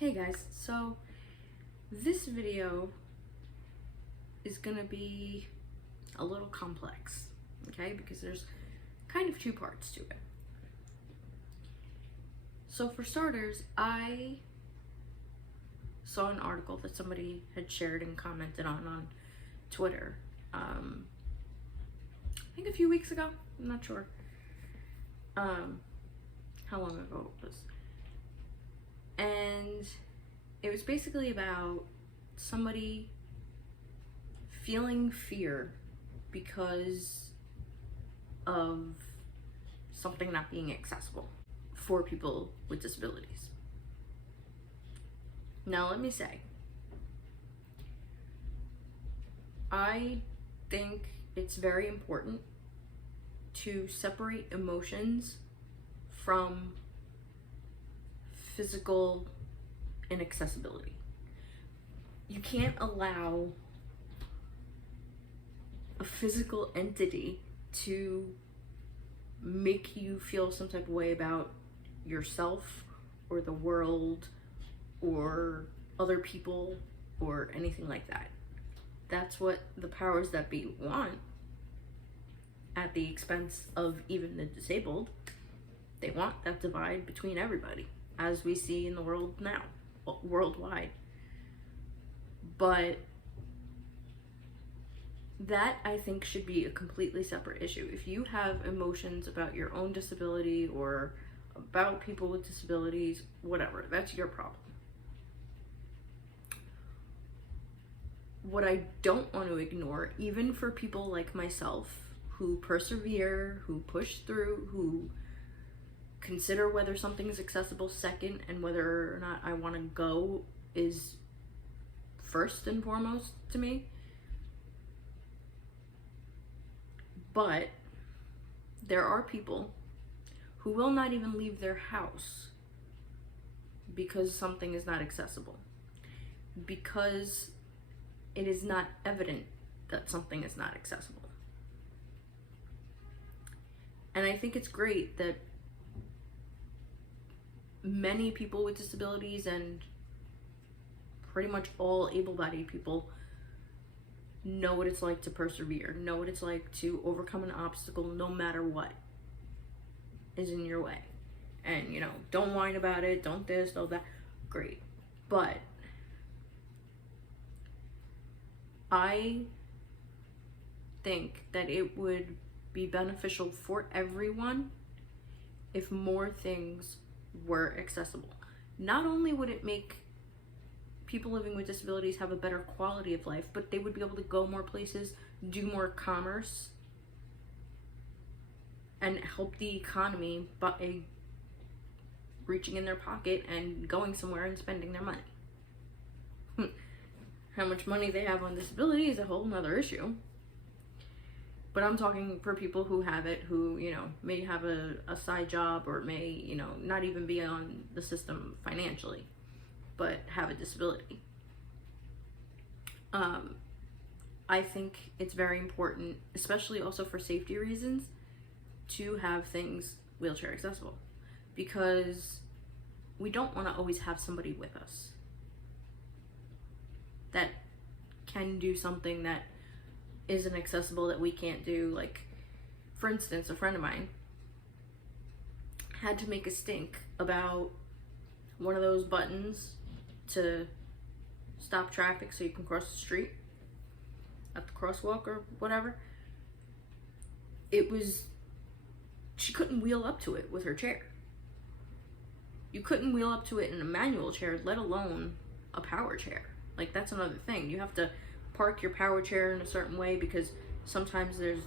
Hey guys, so this video is gonna be a little complex, okay? Because there's kind of two parts to it. So for starters, I saw an article that somebody had shared and commented on Twitter, I think a few weeks ago, I'm not sure how long ago it was. And it was basically about somebody feeling fear because of something not being accessible for people with disabilities. Now, let me say, I think it's very important to separate emotions from physical inaccessibility. You can't allow a physical entity to make you feel some type of way about yourself or the world or other people or anything like that. That's what the powers that be want, at the expense of even the disabled. They want that divide between everybody, as we see in the world now, worldwide. But that, I think, should be a completely separate issue. If you have emotions about your own disability or about people with disabilities, whatever, that's your problem. What I don't want to ignore, even for people like myself who persevere, who push through, who consider whether something's accessible second and whether or not I want to go is first and foremost to me. But there are people who will not even leave their house because something is not accessible, because it is not evident that something is not accessible. And I think it's great that many people with disabilities and pretty much all able-bodied people know what it's like to persevere, know what it's like to overcome an obstacle no matter what is in your way. And, you know, don't whine about it, don't this, don't that. Great. But I think that it would be beneficial for everyone if more things were accessible. Not only would it make people living with disabilities have a better quality of life, but they would be able to go more places, do more commerce, and help the economy by reaching in their pocket and going somewhere and spending their money. How much money they have on disability is a whole nother issue. But I'm talking for people who have it, who, you know, may have a side job or may, you know, not even be on the system financially, but have a disability. I think it's very important, especially also for safety reasons, to have things wheelchair accessible, because we don't want to always have somebody with us that can do something that isn't accessible, that we can't do. Like, for instance, a friend of mine had to make a stink about one of those buttons to stop traffic so you can cross the street at the crosswalk or whatever. She couldn't wheel up to it with her chair. You couldn't wheel up to it in a manual chair, let alone a power chair. Like, that's another thing. You have to park your power chair in a certain way because sometimes there's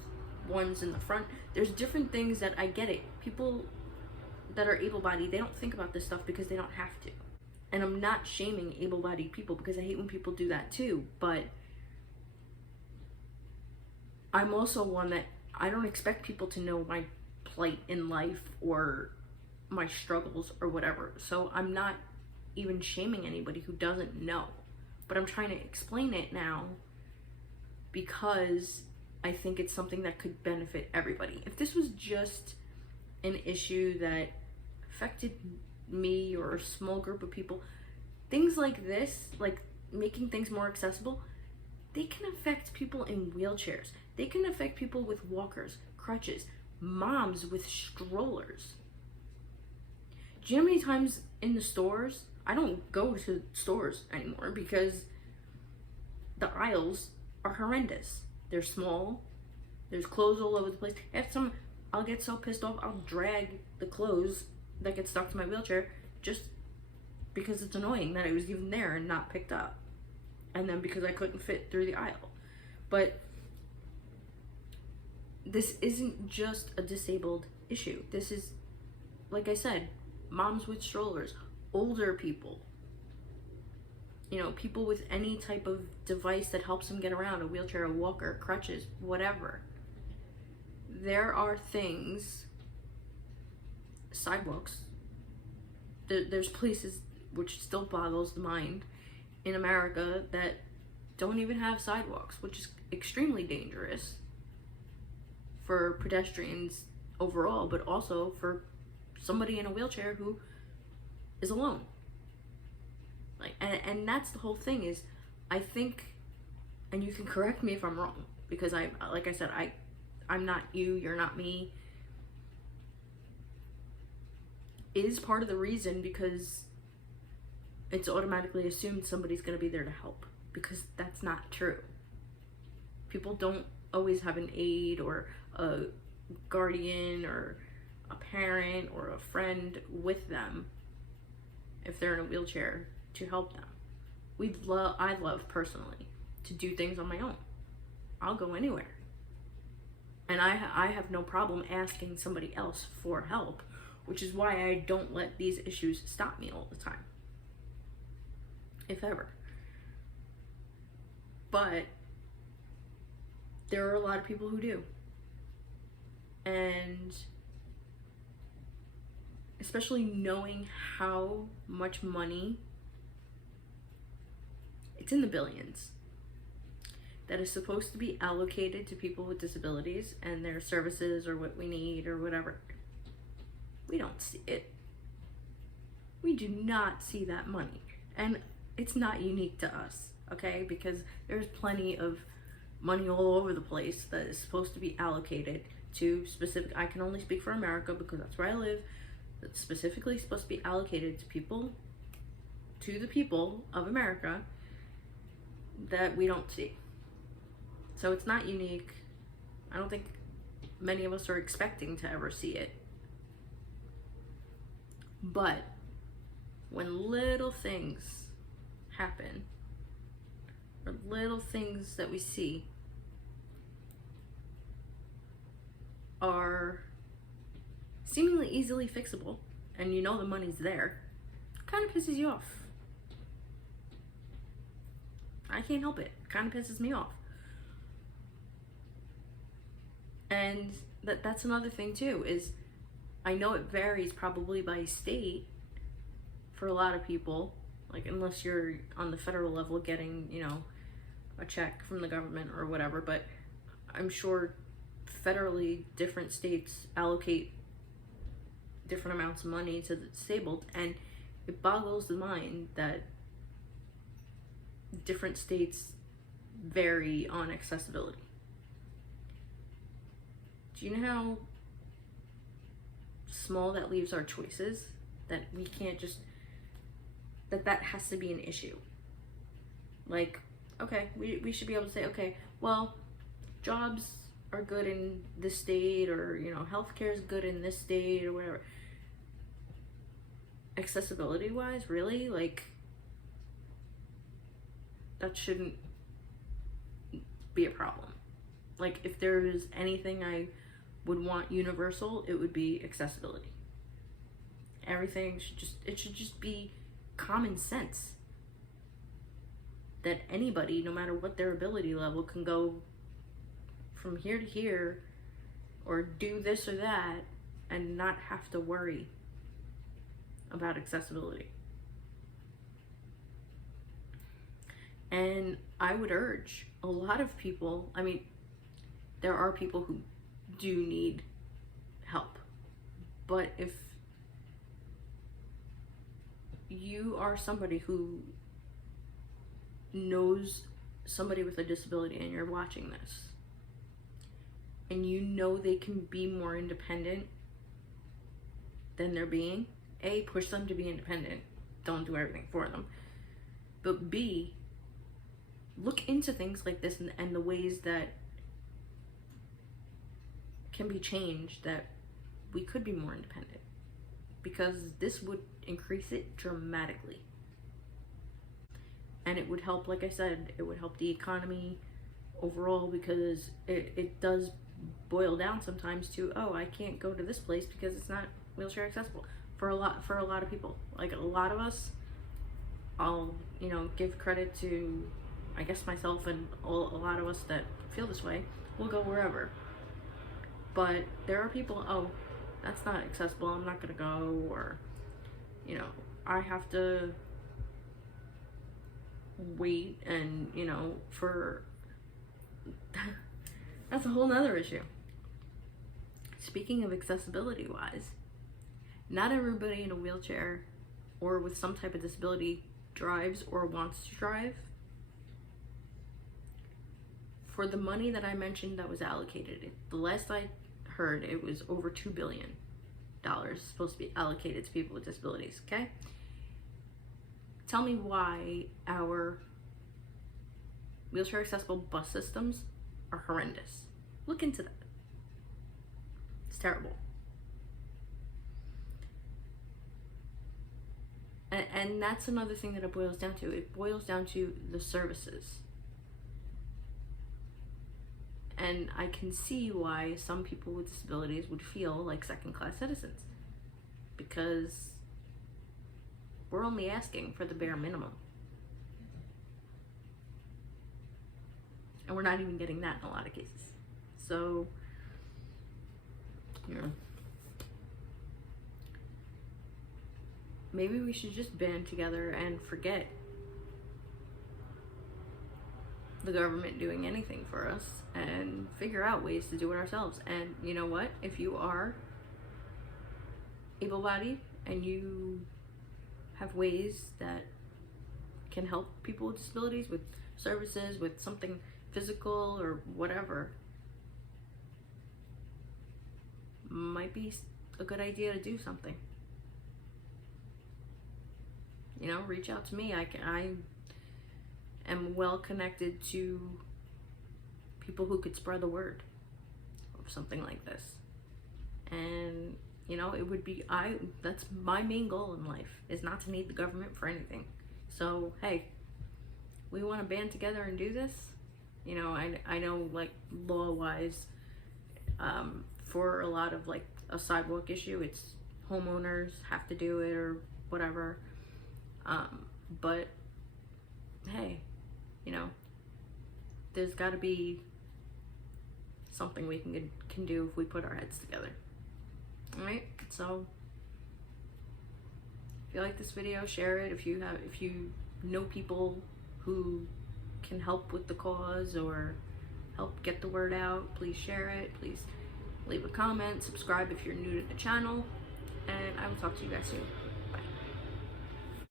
ones in the front. There's different things that, I get it. People that are able-bodied, they don't think about this stuff because they don't have to. And I'm not shaming able-bodied people, because I hate when people do that too, but I'm also one that I don't expect people to know my plight in life or my struggles or whatever. So I'm not even shaming anybody who doesn't know, but I'm trying to explain it now because I think it's something that could benefit everybody. If this was just an issue that affected me or a small group of people, things like this, like making things more accessible, they can affect people in wheelchairs. They can affect people with walkers, crutches, moms with strollers. Do you know how many times in the stores, I don't go to stores anymore because the aisles are horrendous. They're small. There's clothes all over the place. I'll get so pissed off, I'll drag the clothes that get stuck to my wheelchair just because it's annoying that it was even there and not picked up. And then because I couldn't fit through the aisle. But this isn't just a disabled issue. This is, like I said, moms with strollers, older people, you know, people with any type of device that helps them get around, a wheelchair, a walker, crutches, whatever. There are things, sidewalks, there's places, which still boggles the mind, in America that don't even have sidewalks, which is extremely dangerous for pedestrians overall, but also for somebody in a wheelchair who is alone. Like, and that's the whole thing is, I think, and you can correct me if I'm wrong, because like I said, I'm not you, you're not me, is part of the reason because it's automatically assumed somebody's going to be there to help, because that's not true. People don't always have an aide or a guardian or a parent or a friend with them if they're in a wheelchair to help them. I love personally to do things on my own. I'll go anywhere. And I have no problem asking somebody else for help, which is why I don't let these issues stop me all the time, if ever. But there are a lot of people who do. And especially knowing how much money, it's in the billions, that is supposed to be allocated to people with disabilities and their services or what we need or whatever. We don't see it. We do not see that money. And it's not unique to us, okay? Because there's plenty of money all over the place that is supposed to be allocated to specific, I can only speak for America because that's where I live, that's specifically supposed to be allocated to people, to the people of America that we don't see. So it's not unique. I don't think many of us are expecting to ever see it. But when little things happen, or little things that we see are seemingly easily fixable, and you know the money's there, it kind of pisses you off. I can't help it. It kind of pisses me off. And that's another thing too, is I know it varies probably by state for a lot of people, like unless you're on the federal level getting, you know, a check from the government or whatever, but I'm sure federally different states allocate different amounts of money to the disabled, and it boggles the mind that different states vary on accessibility. Do you know how small that leaves our choices? That we can't just, that has to be an issue. Like, okay, we should be able to say, okay, well, jobs are good in this state, or, you know, healthcare is good in this state, or whatever. Accessibility wise, really? Like, that shouldn't be a problem. Like, if there is anything I would want universal, it would be accessibility. Everything should just be common sense. That anybody, no matter what their ability level, can go from here to here, or do this or that, and not have to worry about accessibility. And I would urge a lot of people, I mean, there are people who do need help, but if you are somebody who knows somebody with a disability and you're watching this, and you know they can be more independent than they're being, A, push them to be independent. Don't do everything for them. But B, look into things like this and the ways that can be changed, that we could be more independent, because this would increase it dramatically. And it would help, like I said, it would help the economy overall, because it does boil down sometimes to, oh, I can't go to this place because it's not wheelchair accessible for a lot of people. Like a lot of us, I'll, you know, give credit to, I guess, myself and a lot of us that feel this way, we'll go wherever. But there are people, oh, that's not accessible, I'm not gonna go, or, you know, I have to wait, and, you know, for that's a whole nother issue. Speaking of accessibility wise, not everybody in a wheelchair or with some type of disability drives or wants to drive. For the money that I mentioned that was allocated, the last I heard, it was over $2 billion supposed to be allocated to people with disabilities, okay? Tell me why our wheelchair accessible bus systems are horrendous. Look into that. It's terrible. And that's another thing that it boils down to. It boils down to the services. And I can see why some people with disabilities would feel like second-class citizens, because we're only asking for the bare minimum. And we're not even getting that in a lot of cases. So, you know, maybe we should just band together and forget the government doing anything for us and figure out ways to do it ourselves. And you know what? If you are able-bodied and you have ways that can help people with disabilities, with services, with something physical or whatever, might be a good idea to do something. You know, reach out to me. I am well connected to people who could spread the word of something like this. And you know, it would be, that's my main goal in life, is not to need the government for anything. So hey, we want to band together and do this. You know, I know, like, law wise, for a lot of, like, a sidewalk issue, it's homeowners have to do it or whatever. But hey, you know, there's got to be something we can do if we put our heads together. All right, so if you like this video, share it. If you know people who can help with the cause or help get the word out, please share it. Please leave a comment, subscribe if you're new to the channel, and I will talk to you guys soon.